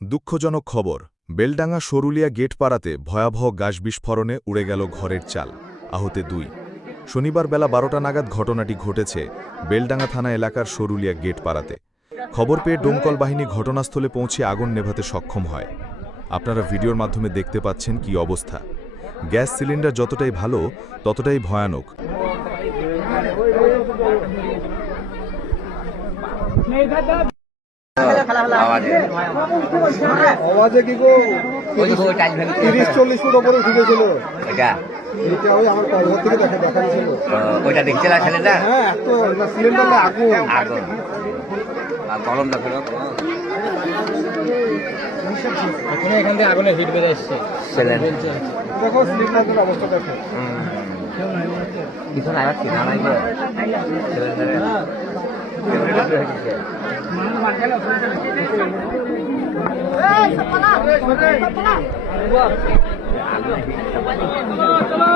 দুঃখজনক খবর, বেলডাঙ্গা সরুলিয়া গেট পাড়াতে ভয়াবহ গ্যাস বিস্ফোরণে উড়ে গেল ঘরের চাল, আহতে 2। শনিবার বেলা 12টা নাগাদ ঘটনাটি ঘটেছে বেলডাঙ্গা থানা এলাকার সরুলিয়া গেট পাড়াতে। খবর পেয়ে দমকল বাহিনী ঘটনাস্থলে পৌঁছে আগুন নেভাতে সক্ষম হয়। আপনারা ভিডিওর মাধ্যমে দেখতে পাচ্ছেন কি অবস্থা। গ্যাস সিলিন্ডার যতটাই ভালো ততটাই ভয়ানক। আওয়াজে কি গো 30-40 ফুট উপরে ঢুকেছিল। এটা ওই আমার পর্বত থেকে দেখাচ্ছিল। ওইটা দেখছিল ছেলেটা। হ্যাঁ, এত না সিলিন্ডারে আগুন। আর গরম না ফেলো। এখন এখান থেকে আগুনের হিট বেড়ে আসছে। দেখো সিলিন্ডারের অবস্থা দেখো। কিছু না কি না নাই সিলিন্ডারে। চলো